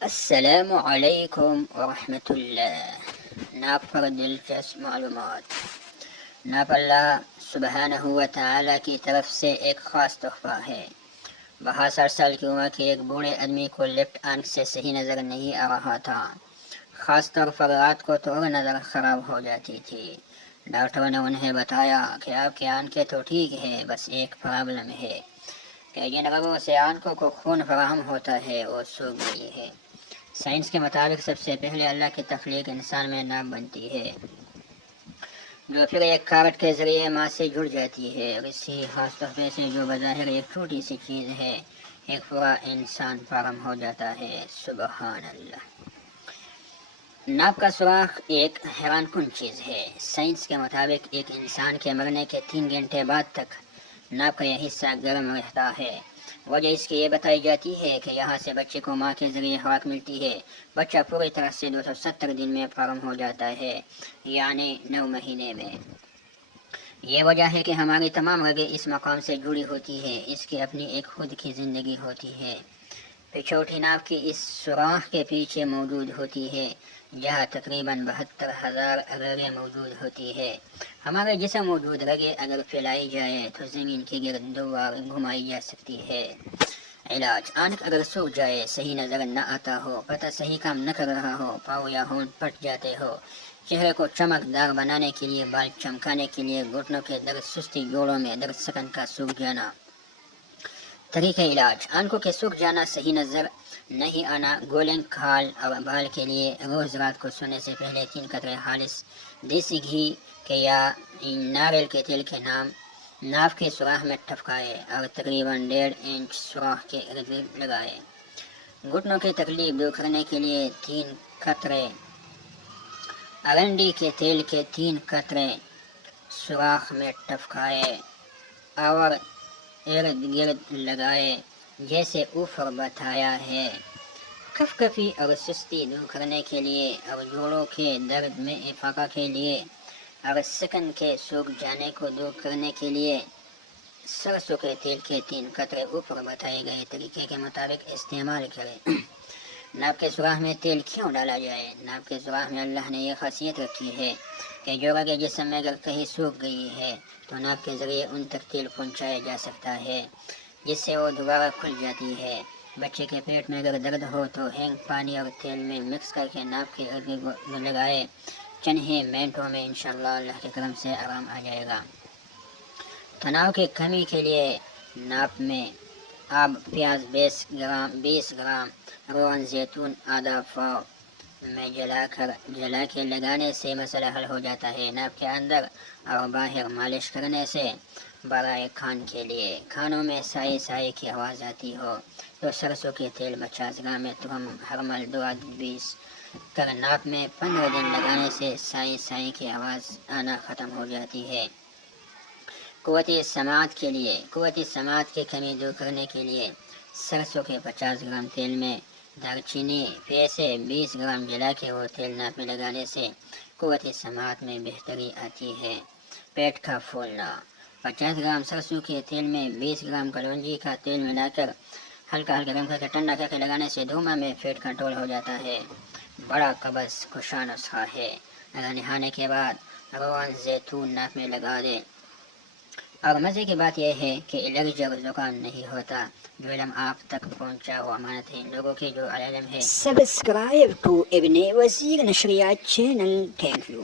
السلام علیکم ورحمۃ اللہ۔ ناپ پر دلچسپ معلومات۔ ناپ اللہ سبحانہ و تعالی کی طرف سے ایک خاص تحفہ ہے۔ 62 سال کی عمر کے ایک بوڑھے آدمی کو لیفٹ آنکھ سے صحیح نظر نہیں آ رہا تھا، خاص طور پر رات کو تو نظر خراب ہو جاتی تھی۔ ڈاکٹروں نے انہیں بتایا کہ آپ کی آنکھیں تو ٹھیک ہے، بس ایک پرابلم ہے کہ جن رگوں سے آنکھوں کو خون فراہم ہوتا ہے وہ سوکھ گئی ہے۔ سائنس کے مطابق سب سے پہلے اللہ کی تخلیق انسان میں ناپ بنتی ہے، جو پھر ایک کارٹ کے ذریعے ماں سے جڑ جاتی ہے، اور اسی خاص تحفے سے جو بظاہر ایک چھوٹی سی چیز ہے، ایک پورا انسان فارم ہو جاتا ہے۔ سبحان اللہ۔ ناپ کا سوراخ ایک حیران کن چیز ہے۔ سائنس کے مطابق ایک انسان کے مرنے کے 3 گھنٹے بعد تک ناپ کا یہ حصہ گرم رہتا ہے۔ وجہ اس کی یہ بتائی جاتی ہے کہ یہاں سے بچے کو ماں کے ذریعے خوراک ملتی ہے۔ بچہ پوری طرح سے 270 دن میں فارم ہو جاتا ہے، یعنی 9 مہینے میں۔ یہ وجہ ہے کہ ہماری تمام رگیں اس مقام سے جڑی ہوتی ہے، اس کی اپنی ایک خود کی زندگی ہوتی ہے۔ پچھوٹی ناپ کی اس سوراخ کے پیچھے موجود ہوتی ہے، جہاں تقریباً 72,000 رگیں موجود ہوتی ہے۔ ہمارے جسم موجود رگیں اگر پھیلائی جائے تو زمین کے گرد 2 بار گھمائی جا سکتی ہے۔ علاج: آنکھ اگر سوکھ جائے، صحیح نظر نہ آتا ہو، پتہ صحیح کام نہ کر رہا ہو، پاؤں یا ہونٹ پھٹ جاتے ہو، چہرے کو چمکدار بنانے کے لیے، بال چمکانے کے لیے، گھٹنوں کے درد، سستی، جوڑوں میں درد، سکن کا سوکھ جانا۔ طریقہ علاج: آنکھوں کے سوکھ جانا، صحیح نظر نہیں آنا، گولنگ کھال اور بال کے لیے روز رات کو سونے سے پہلے 3 قطرے خالص دیسی گھی کے یا ناریل کے تیل کے ناف کے سوراخ میں ٹپکائے اور تقریباً 1.5 انچ سوراخ کے ارد گرد لگائے۔ گھٹنوں کی تکلیف دور کرنے کے لیے 3 قطرے ارنڈی کے تیل کے 3 قطرے سوراخ میں ٹپکائے اور ارد گرد لگائے جیسے اوپر بتایا ہے۔ کفکفی اور سستی دور کرنے کے لیے اور جوڑوں کے درد میں افاقہ کے لیے اور سکن کے سوکھ جانے کو دور کرنے کے لیے سرسوں کے تیل کے 3 قطرے اوپر بتائے گئے طریقے کے مطابق استعمال کریں۔ ناپ کے سوراخ میں تیل کیوں ڈالا جائے؟ ناپ کے سوراخ میں اللہ نے یہ خاصیت رکھی ہے کہ جو رگیں جسم میں اگر کہیں سوکھ گئی ہے تو ناپ کے ذریعے ان تک تیل پہنچایا جا سکتا ہے، جس سے وہ دوبارہ کھل جاتی ہے۔ بچے کے پیٹ میں اگر درد ہو تو ہینگ پانی اور تیل میں مکس کر کے ناپ کے ارد گرد لگائے، چند ہی منٹوں میں انشاءاللہ اللہ کے کرم سے آرام آ جائے گا۔ تناؤ کی کمی کے لیے ناپ میں آب پیاز 20 گرام، روغن زیتون آدھا پاؤ میں جلا کے لگانے سے مسئلہ حل ہو جاتا ہے۔ ناپ کے اندر اور باہر مالش کرنے سے برائے کان کے لیے کانوں میں سائی کی آواز آتی ہو تو سرسوں کے تیل 50 گرام میں تھوم ہرمل 2 عدد 20 کر ناپ میں 15 دن لگانے سے سائی کی آواز آنا ختم ہو جاتی ہے۔ قوت سماعت کی کمی دور کرنے کے لیے سرسوں کے 50 گرام تیل میں دارچینی پیسے 20 گرام جلا کے وہ تیل ناپ میں لگانے سے قوت سماعت میں بہتری آتی ہے۔ پیٹ کا پھولنا: 50 گرام سرسوں کے تیل میں 20 گرام کلونجی کا تیل ملا کر ہلکا گرم کر کے ٹھنڈا کر کے لگانے سے 2 ماہ میں پیٹ کنٹرول ہو جاتا ہے۔ بڑا قبض کشا نسخہ ہے۔ اگر نہانے کے بعد روغن زیتون ناپ میں لگا دیں اور مزے کی بات یہ ہے کہ الرجی اور زکام نہیں ہوتا۔ جو علم آپ تک پہنچا وہ امانت ہے لوگوں کی جو علم ہے۔ سبسکرائب ٹو ابن وزیر نشریات چینل۔ Thank you.